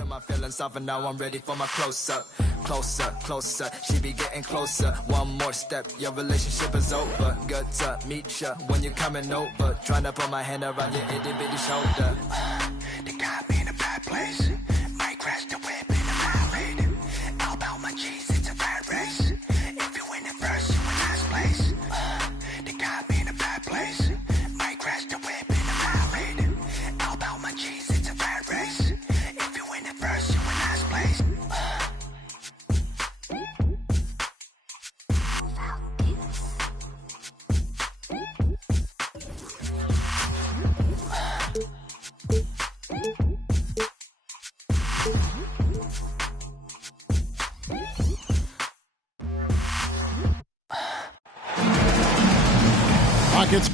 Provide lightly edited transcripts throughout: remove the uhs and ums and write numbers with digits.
Till my feelings soften, now I'm ready for my close-up. Closer, closer, she be getting closer. One more step, your relationship is over. Good to meet ya when you're coming over. Trying to put my hand around your itty-bitty shoulder. They got me in a bad place. Might crash the whip in a ride. All about my cheese, it's a rat race. If you win it first, you in last place. They got me in a bad place. Might crash the whip in a ride. All about my cheese, it's a rat race. If you win it first, you in last place. Rockets.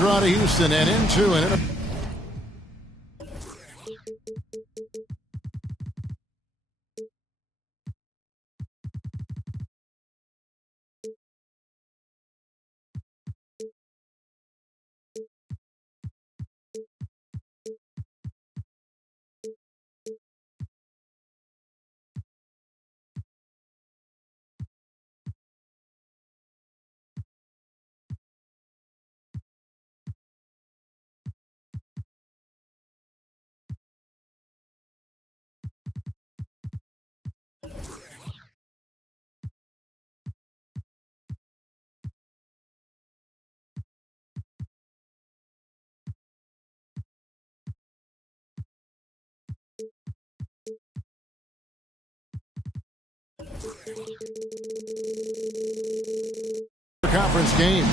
Out of Houston and into an conference game.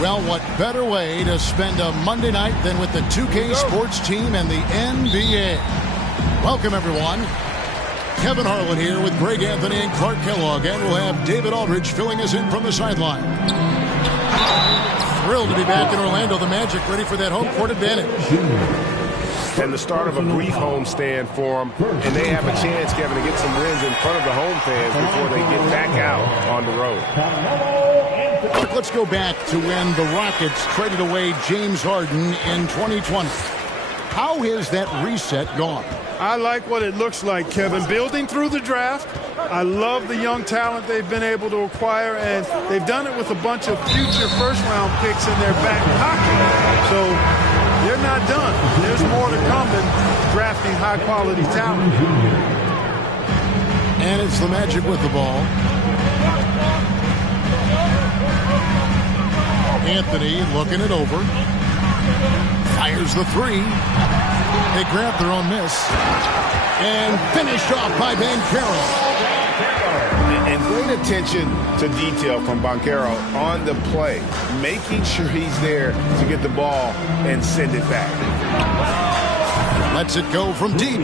Well, what better way to spend a Monday night than with the 2K Sports team and the NBA? Welcome, everyone. Kevin Harlan here with Greg Anthony and Clark Kellogg, and we'll have David Aldridge filling us in from the sideline. Thrilled to be back in Orlando. The Magic ready for that home court advantage. And the start of a brief homestand for them, and they have a chance, Kevin, to get some wins in front of the home fans before they get back out on the road. Let's go back to when the Rockets traded away James Harden in 2020. How has that reset gone? I like what it looks like, Kevin. Building through the draft. I love the young talent they've been able to acquire, and they've done it with a bunch of future first-round picks in their back pocket. So they're not done. There's more to come than drafting high-quality talent. And it's the Magic with the ball. Anthony looking it over. Fires the three. They grab their own miss. And finished off by Banchero. And great attention to detail from Banchero on the play, making sure he's there to get the ball and send it back. Lets it go from deep.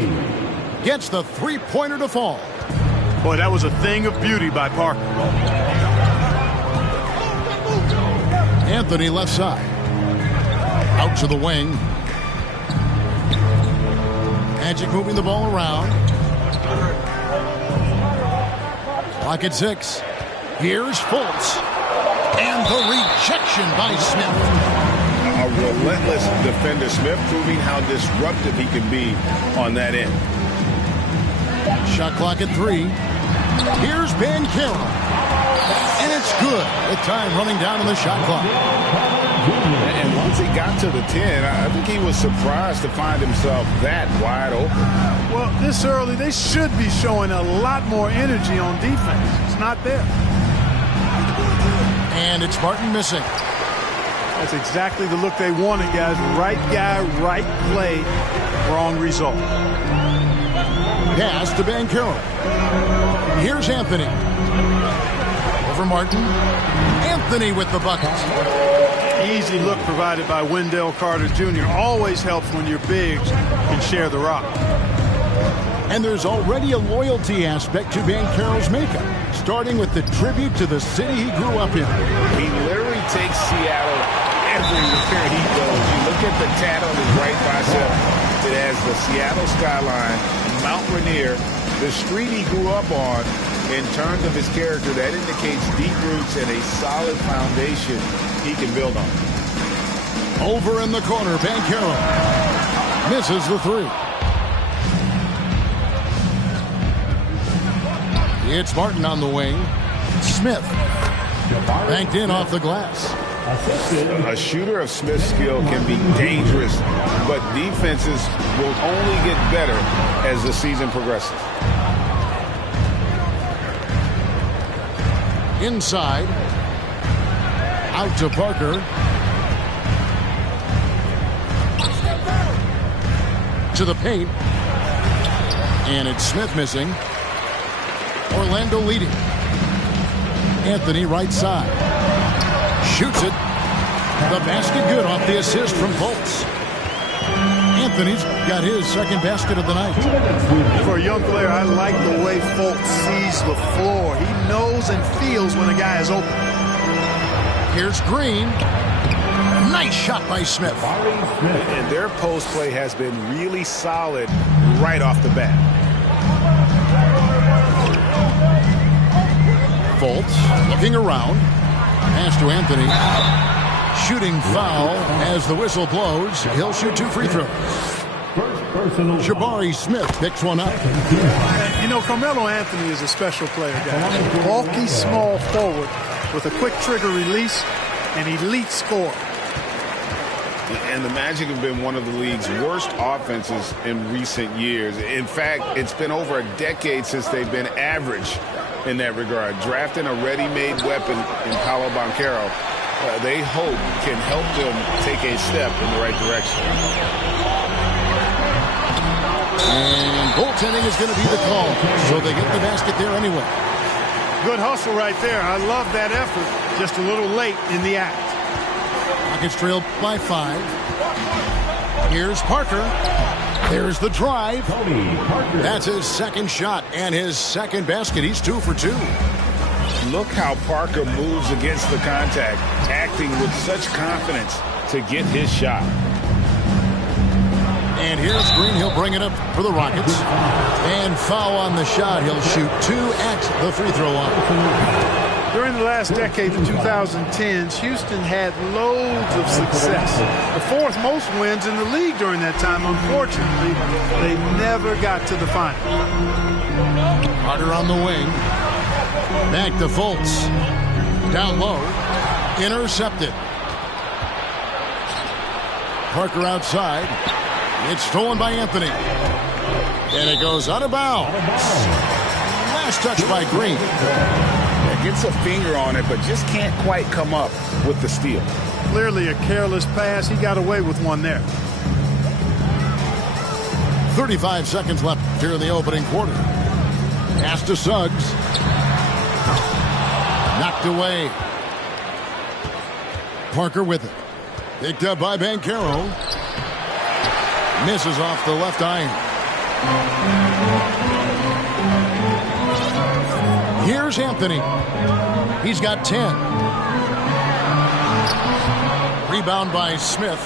Gets the three-pointer to fall. Boy, that was a thing of beauty by Parker. Anthony left side. Out to the wing. Magic moving the ball around. Clock at 6. Here's Fultz. And the rejection by Smith. A relentless defender. Smith proving how disruptive he can be on that end. Shot clock at 3. Here's Banchero. And it's good with time running down on the shot clock. And once he got to the 10, I think he was surprised to find himself that wide open. Well, this early, they should be showing a lot more energy on defense. It's not there. And it's Martin missing. That's exactly the look they wanted, guys. Right guy, right play, wrong result. Pass to Banchero. Here's Anthony. Over Martin. Anthony with the bucket. Easy look provided by Wendell Carter Jr. Always helps when your bigs can share the rock. And there's already a loyalty aspect to Banchero's makeup, starting with the tribute to the city he grew up in. He literally takes Seattle everywhere he goes. You look at the tat on his right bicep. It has the Seattle skyline, Mount Rainier, the street he grew up on. In terms of his character, that indicates deep roots and a solid foundation he can build on. Over in the corner, Banchero misses the 3. It's Martin on the wing. Smith banked in off the glass. A shooter of Smith's skill can be dangerous, but defenses will only get better as the season progresses. Inside. Out to Parker. To the paint. And it's Smith missing. Orlando leading. Anthony right side. Shoots it. The basket good off the assist from Fultz. Anthony's got his second basket of the night. For a young player, I like the way Fultz sees the floor. He knows and feels when a guy is open. Here's Green. Nice shot by Smith. And their post play has been really solid right off the bat. Fultz looking around. Pass to Anthony. Shooting foul as the whistle blows. He'll shoot 2 free throws. Jabari Smith picks one up. You know, Carmelo Anthony is a special player, guys. Bulky, small forward with a quick trigger release, an elite scorer. And the Magic have been one of the league's worst offenses in recent years. In fact, it's been over a decade since they've been average in that regard. Drafting a ready-made weapon in Paolo Banchero, they hope can help them take a step in the right direction. And goaltending is going to be the call, so they get the basket there anyway. Good hustle right there. I love that effort. Just a little late in the act. Rockets trailed by 5. Here's Parker. There's the drive. That's his second shot and his second basket. He's 2 for 2. Look how Parker moves against the contact, acting with such confidence to get his shot. And here's Green. He'll bring it up for the Rockets. And foul on the shot. He'll shoot 2 at the free throw line. During the last decade, the 2010s, Houston had loads of success. The 4th most wins in the league during that time. Unfortunately, they never got to the final. Carter on the wing. Back to Fultz. Down low. Intercepted. Parker outside. It's stolen by Anthony. And it goes out of bounds. Last touch by Green. Gets a finger on it, but just can't quite come up with the steal. Clearly a careless pass. He got away with one there. 35 seconds left here in the opening quarter. Pass to Suggs. Knocked away. Parker with it. Picked up by Banchero. Misses off the left iron. Here's Anthony. He's got 10. Rebound by Smith.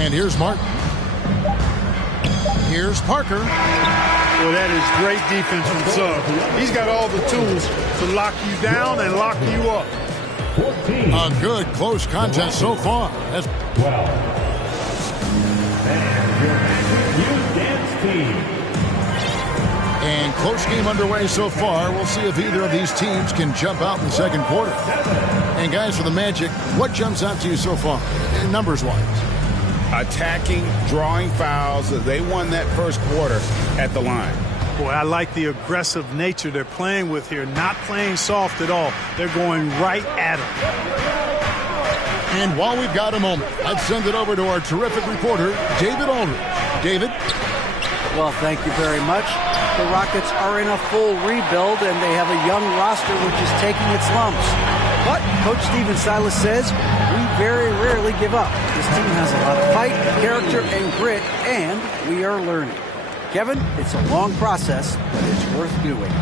And here's Martin. Here's Parker. Well, that is great defense from Suggs. He's got all the tools to lock you down and lock you up. A good close contest so far. That's 12. And your Youth Dance team. And close game underway so far. We'll see if either of these teams can jump out in the second quarter. And guys, for the Magic, what jumps out to you so far, numbers-wise? Attacking, drawing fouls. They won that first quarter at the line. Boy, I like the aggressive nature they're playing with here. Not playing soft at all. They're going right at him. And while we've got a moment, let's send it over to our terrific reporter, David Aldridge. David? Well, thank you very much. The Rockets are in a full rebuild, and they have a young roster which is taking its lumps. But Coach Stephen Silas says we very rarely give up. This team has a lot of fight, character, and grit, and we are learning. Kevin, it's a long process, but it's worth doing.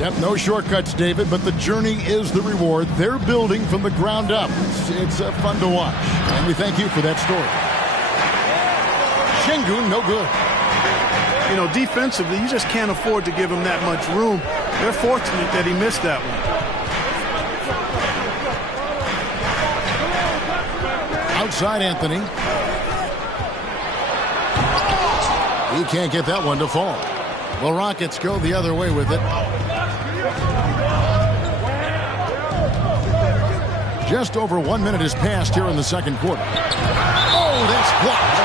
Yep, no shortcuts, David, but the journey is the reward. They're building from the ground up. It's fun to watch, and we thank you for that story. Şengün, no good. You know, defensively, you just can't afford to give him that much room. They're fortunate that he missed that one. Outside Anthony. He can't get that one to fall. The Rockets go the other way with it. Just over 1 minute has passed here in the second quarter. Oh, that's blocked.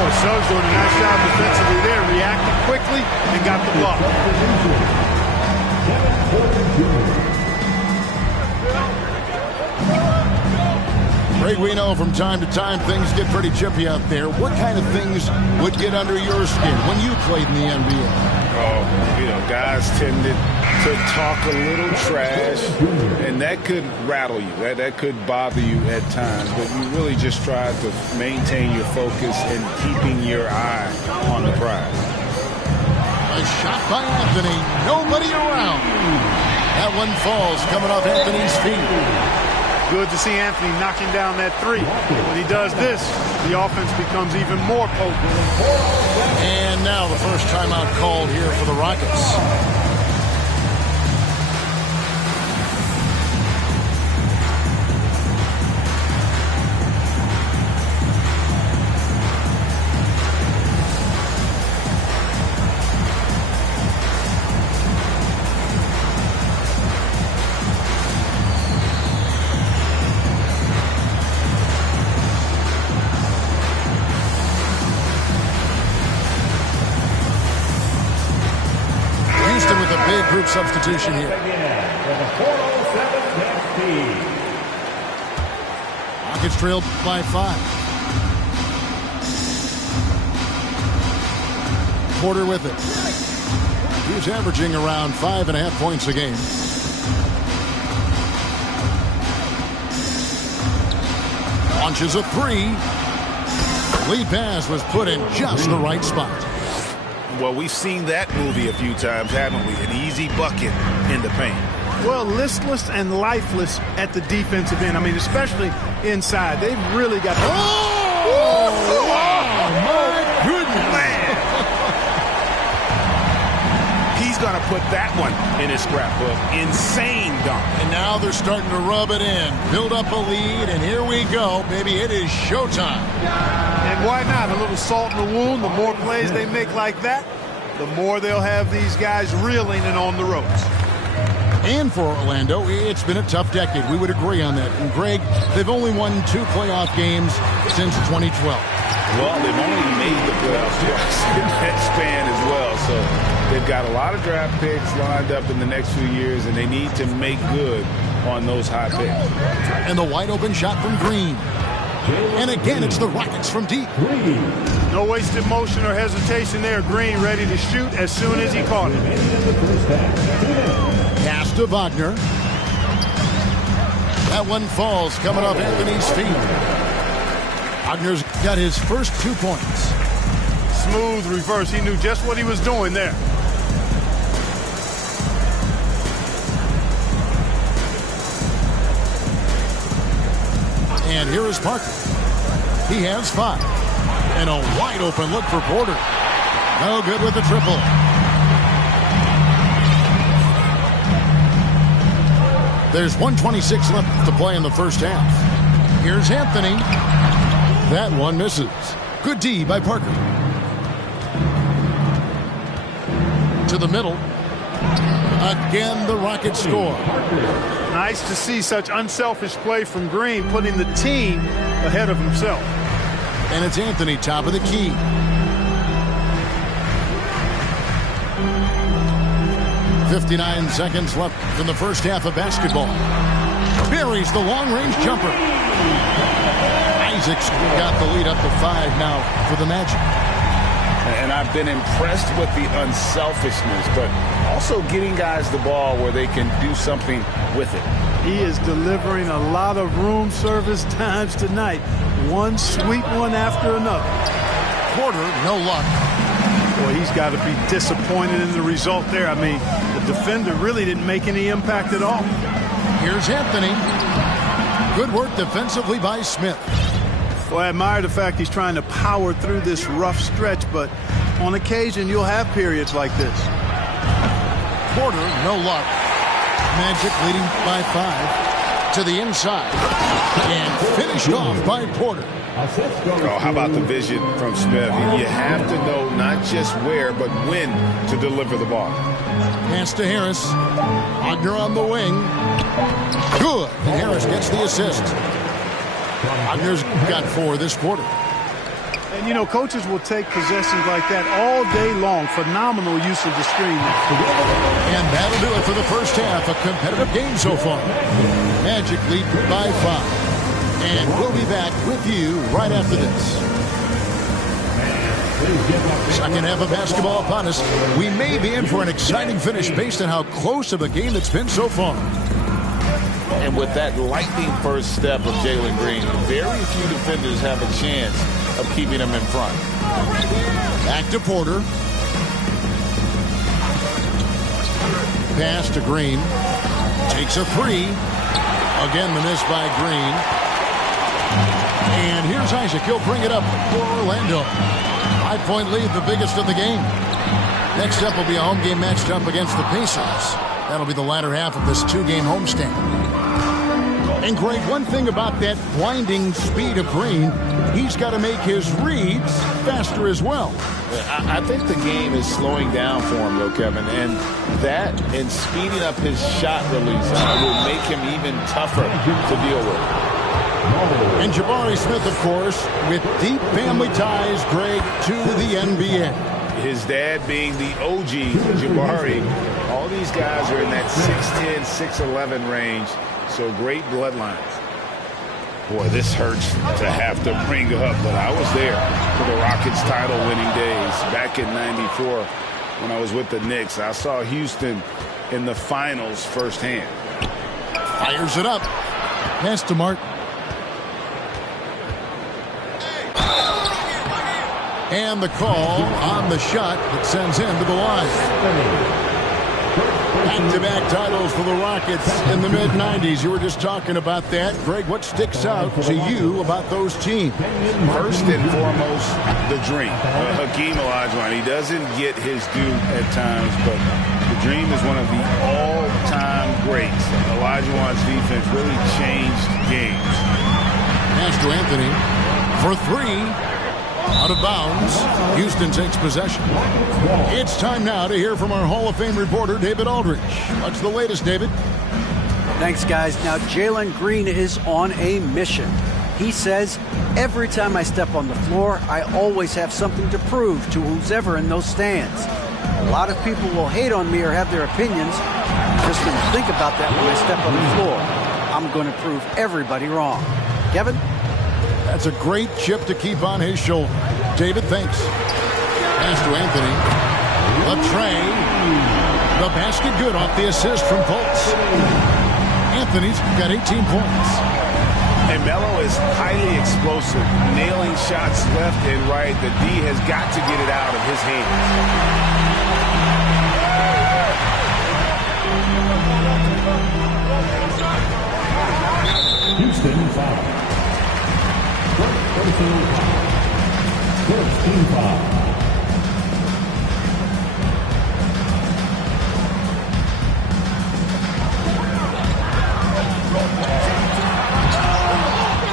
Oh, Suggs doing a nice job defensively there, reacted quickly and got the block. Greg, we know from time to time things get pretty chippy out there. What kind of things would get under your skin when you played in the NBA? Oh, you know, guys tended to talk a little trash, and that could rattle you. That could bother you at times, but you really just try to maintain your focus and keeping your eye on the prize. A shot by Anthony. Nobody around. That one falls coming off Anthony's feet. Good to see Anthony knocking down that three. When he does this, the offense becomes even more potent. And now the first timeout called here for the Rockets. Group substitution here. Rockets trailed by 5. Porter with it. He's averaging around 5.5 points a game. Launches a 3. Lead pass was put in just the right spot. Well, we've seen that movie a few times, haven't we? An easy bucket in the paint. Well, listless and lifeless at the defensive end. I mean, especially inside. They've really got... Oh, my goodness. Man. He's going to put that one in his scrapbook. Insane dunk. And now they're starting to rub it in. Build up a lead, and here we go. Baby, it is showtime. And why not? A little salt in the wound. The more plays they make like that, the more they'll have these guys reeling and on the ropes. And for Orlando, it's been a tough decade. We would agree on that. And Greg, they've only won 2 playoff games since 2012. Well, they've only made the playoffs twice in that span as well. So they've got a lot of draft picks lined up in the next few years, and they need to make good on those high picks. And the wide open shot from Green. And again, it's the Rockets from deep. No wasted motion or hesitation there. Green ready to shoot as soon as he caught it. Pass to Wagner. That one falls coming off Anthony's feet. Wagner's got his first 2 points. Smooth reverse. He knew just what he was doing there. And here is Parker. He has 5. And a wide open look for Porter. No good with the triple. There's 1:26 left to play in the first half. Here's Anthony. That one misses. Good D by Parker. To the middle. Again, the Rockets score. Nice to see such unselfish play from Green, putting the team ahead of himself. And it's Anthony, top of the key. .59 seconds left in the first half of basketball. Buries the long-range jumper. Isaac's got the lead up to 5 now for the Magic. And I've been impressed with the unselfishness, but also getting guys the ball where they can do something with it. He is delivering a lot of room service times tonight. One sweet one after another. Porter, no luck. Boy, he's got to be disappointed in the result there. I mean, the defender really didn't make any impact at all. Here's Anthony. Good work defensively by Smith. Well, I admire the fact he's trying to power through this rough stretch, but on occasion you'll have periods like this. Porter, no luck. Magic leading by 5 to the inside. And finished off by Porter. Oh, how about the vision from Smith? You have to know not just where, but when to deliver the ball. Pass to Harris. Wagner on the wing. Good. And Harris gets the assist. Wagner's got 4 this quarter. And, you know, coaches will take possessions like that all day long. Phenomenal use of the screen. And that'll do it for the first half. A competitive game so far. Magic lead by 5. And we'll be back with you right after this. Second half of basketball upon us. We may be in for an exciting finish based on how close of a game it's been so far. And with that lightning first step of Jalen Green, very few defenders have a chance of keeping him in front. Back to Porter. Pass to Green. Takes a 3. Again, the miss by Green. And here's Isaac. He'll bring it up for Orlando. 5-point lead, the biggest of the game. Next up will be a home game matched up against the Pacers. That'll be the latter half of this 2-game homestand. And Greg, one thing about that blinding speed of Green, he's got to make his reads faster as well. I think the game is slowing down for him, though, Kevin. And that and speeding up his shot release will make him even tougher to deal with. And Jabari Smith, of course, with deep family ties, Greg, to the NBA. His dad being the OG, Jabari. All these guys are in that 6'10", 6'11" range. So great bloodlines. Boy, this hurts to have to bring up, but I was there for the Rockets title-winning days back in '94 when I was with the Knicks. I saw Houston in the finals firsthand. Fires it up. Pass to Martin. And the call on the shot that sends him to the line. Back-to-back titles for the Rockets in the mid-'90s. You were just talking about that. Greg, what sticks out to you about those teams? First and foremost, the dream. Hakeem Olajuwon, he doesn't get his due at times, but the dream is one of the all-time greats. Olajuwon's defense really changed games. Pass to Anthony for 3. Out of bounds. Houston takes possession. It's time now to hear from our Hall of Fame reporter, David Aldridge. What's the latest, David? Thanks, guys. Now, Jalen Green is on a mission. He says, every time I step on the floor, I always have something to prove to who's ever in those stands. A lot of people will hate on me or have their opinions. I'm just going to think about that when I step on the floor. I'm going to prove everybody wrong. Kevin? That's a great chip to keep on his shoulder. David, thanks. Pass to Anthony. A tray. The basket good off the assist from Fultz. Anthony's got 18 points. And Melo is highly explosive, nailing shots left and right. The D has got to get it out of his hands. Houston foul. Personal foul. First team foul.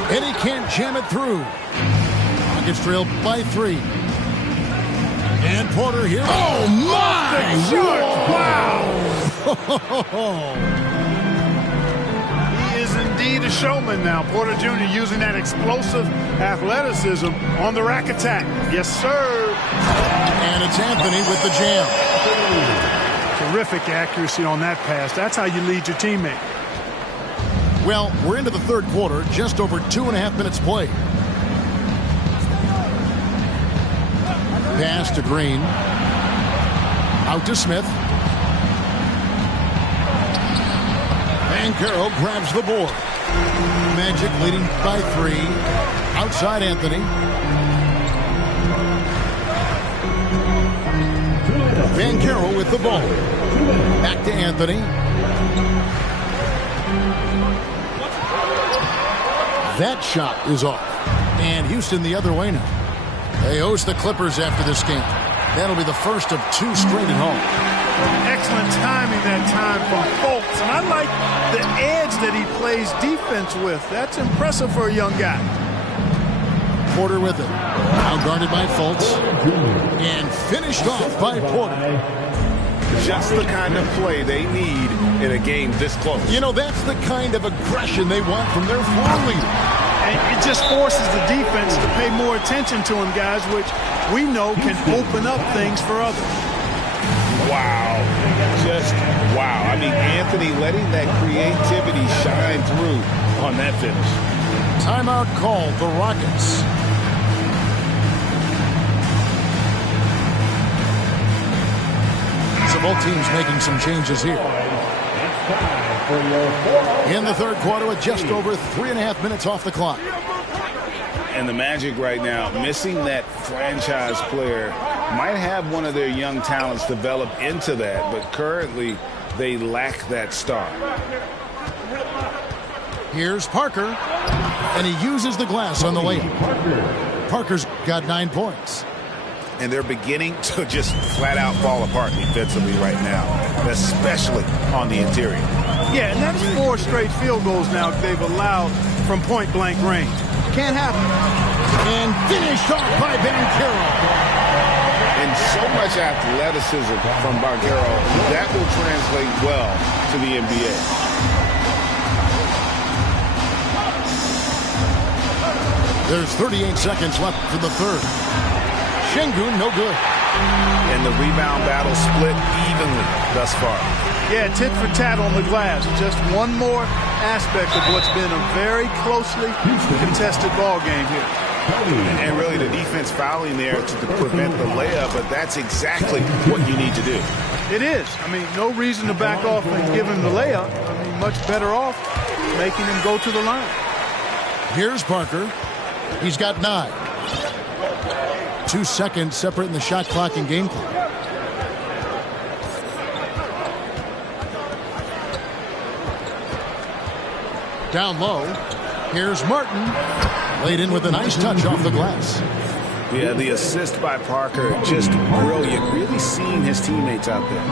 And he can't jam it through. Rockets trail by 3. And Porter here. Oh, my! Wow! He is indeed a showman now. Porter Jr. using that explosive athleticism on the rack attack. Yes, sir. And it's Anthony with the jam. Terrific accuracy on that pass. That's how you lead your teammate. Well, we're into the third quarter, just over 2.5 minutes played. Pass to Green. Out to Smith. Banchero grabs the board. Magic leading by 3. Outside Anthony. Banchero with the ball. Back to Anthony. That shot is off. And Houston the other way now. They host the Clippers after this game. That'll be the first of 2 straight at home. Excellent timing that time from Fultz. And I like the edge that he plays defense with. That's impressive for a young guy. Porter with it. Now guarded by Fultz. And finished off by Porter. Just the kind of play they need in a game this close. You know, that's the kind of aggression they want from their floor leader. And it just forces the defense to pay more attention to him, guys, which we know can open up things for others. Wow. Just wow. I mean, Anthony letting that creativity shine through on that finish. Timeout called the Rockets. So both teams making some changes here. In the third quarter with just over 3.5 minutes off the clock. And the Magic right now, missing that franchise player, might have one of their young talents develop into that, but currently they lack that star. Here's Parker, and he uses the glass on the layup. Parker's got 9 points. And they're beginning to just flat out fall apart defensively right now, especially on the interior. Yeah, and that's 4 straight field goals now they've allowed from point-blank range. Can't happen. And finished off by Banchero. And so much athleticism from Banchero, that will translate well to the NBA. There's 38 seconds left for the third. Şengün, no good. And the rebound battle split evenly thus far. Yeah, tit for tat on the glass. Just one more aspect of what's been a very closely contested ball game here. And really the defense fouling there to prevent the layup, but that's exactly what you need to do. It is. I mean, no reason to back off and give him the layup. I mean, much better off making him go to the line. Here's Parker. He's got 9. 2 seconds separating the shot clock and game clock. Down low. Here's Martin. Laid in with a nice touch off the glass. Yeah, the assist by Parker, just brilliant. Really seeing his teammates out there.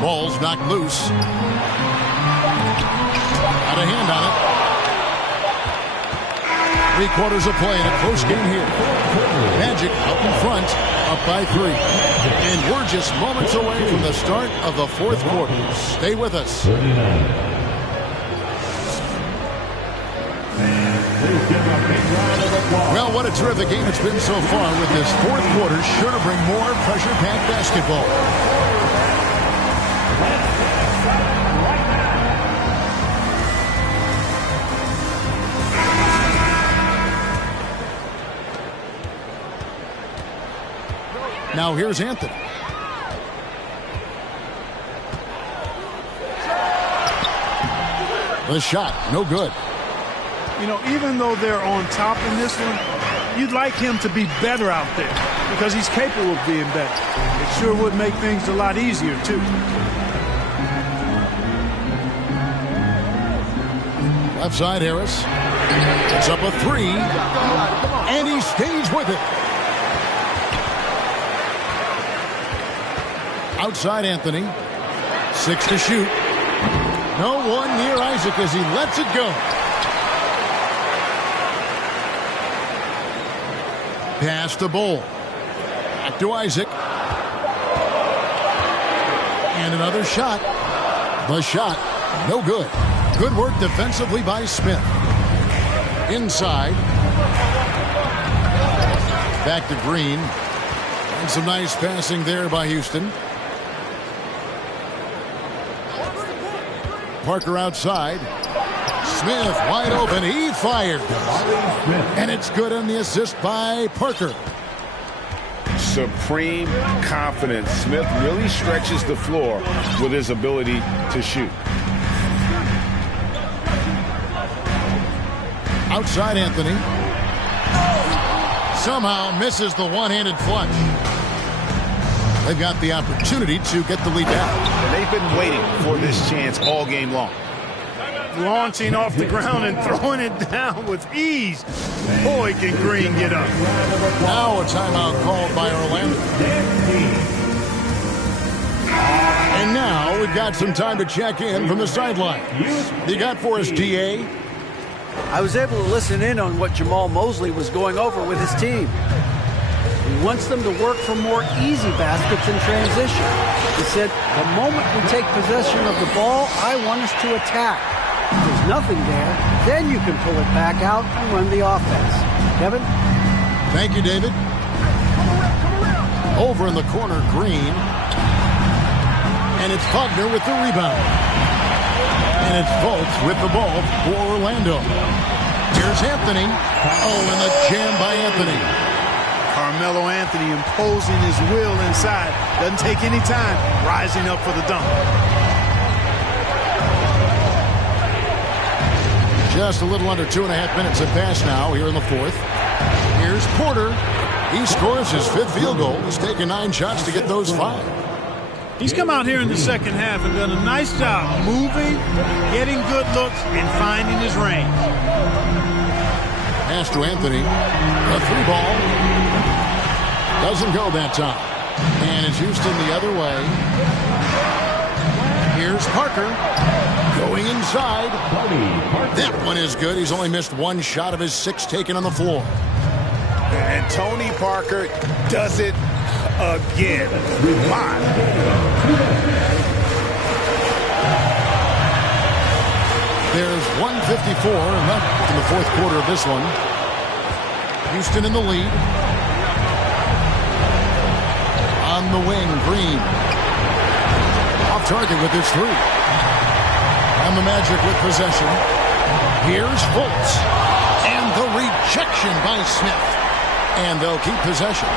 Ball's knocked loose. Got a hand on it. 3 quarters of play in a close game here. Magic out in front, up by 3. And we're just moments away from the start of the fourth quarter. Stay with us. Well, what a terrific game it's been so far, with this fourth quarter sure to bring more pressure-packed basketball. Now here's Anthony. The shot, no good. You know, even though they're on top in this one, you'd like him to be better out there because he's capable of being better. It sure would make things a lot easier, too. Left side, Harris. It's up a 3, and he stays with it. Outside Anthony. 6 to shoot. No one near Isaac as he lets it go. Pass to Bull. Back to Isaac. And another shot. The shot, no good. Good work defensively by Smith. Inside. Back to Green. And some nice passing there by Houston. Parker outside. Smith wide open. He fires. And it's good on the assist by Parker. Supreme confidence. Smith really stretches the floor with his ability to shoot. Outside Anthony. Somehow misses the one-handed flush. They've got the opportunity to get the lead back. And they've been waiting for this chance all game long. Launching off the ground and throwing it down with ease. Boy, can Green get up. Now a timeout called by Orlando. And now we've got some time to check in from the sideline. You got for us, DA? I was able to listen in on what Jamal Mosley was going over with his team. He wants them to work for more easy baskets in transition. He said, the moment we take possession of the ball, I want us to attack. If there's nothing there, then you can pull it back out and run the offense. Kevin? Thank you, David. Over in the corner, Green. And it's Wagner with the rebound. And it's Fultz with the ball for Orlando. Here's Anthony. Oh, and the jam by Anthony. Carmelo Anthony imposing his will inside. Doesn't take any time. Rising up for the dunk. Just a little under 2.5 minutes have passed now here in the fourth. Here's Porter. He scores his 5th field goal. He's taken 9 shots to get those 5. He's come out here in the second half and done a nice job moving, getting good looks, and finding his range. Pass to Anthony. A 3-ball. Doesn't go that time. And it's Houston the other way. Here's Parker. Going inside. That one is good. He's only missed 1 shot of his 6 taken on the floor. And Tony Parker does it again. My. There's 1:54 left in the fourth quarter of this one. Houston in the lead. On the wing, Green. Off target with his 3. And the Magic with possession. Here's Fultz. And the rejection by Smith. And they'll keep possession.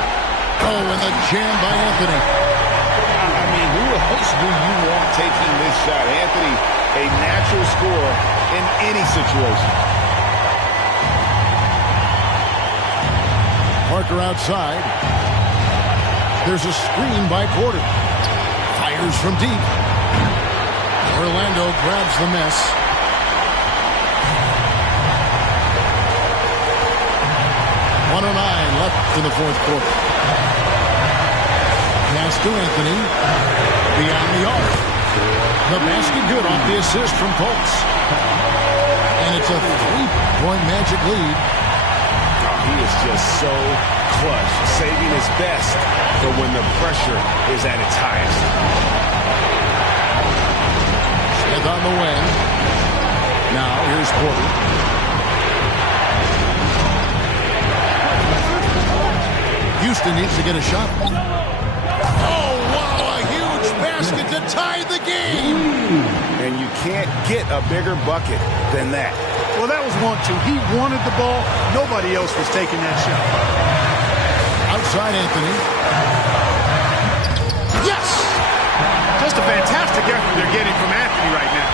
Oh, and the jam by Anthony. I mean, who else do you want taking this shot? Anthony, a natural scorer in any situation. Parker outside. There's a screen by Porter. Fires from deep. Orlando grabs the miss. .109 left in the fourth quarter. Pass to Anthony. Beyond the arc. The basket good off the assist from Fultz. And it's a 3-point Magic lead. Oh, he is just so clutch, saving his best for when the pressure is at its highest. Smith on the wing. Now here's Porter. Houston needs to get a shot. Oh, wow, a huge basket to tie the game. And you can't get a bigger bucket than that. Well, that was 1-2. He wanted the ball. Nobody else was taking that shot. Outside Anthony. Yes! Just a fantastic effort they're getting from Anthony right now.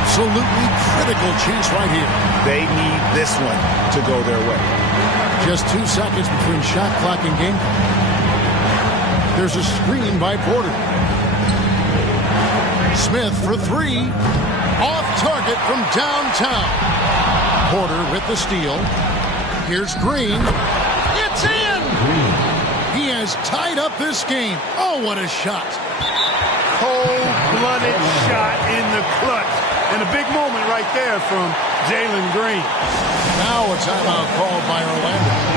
Absolutely critical chance right here. They need this one to go their way. Just 2 seconds between shot clock and game clock. There's a screen by Porter. Smith for 3. Off target from downtown. Porter with the steal. Here's Green. It's in! He has tied up this game. Oh, what a shot. Cold-blooded shot in the clutch. And a big moment right there from Jalen Green. Now a timeout called by Orlando.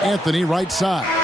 Anthony right side.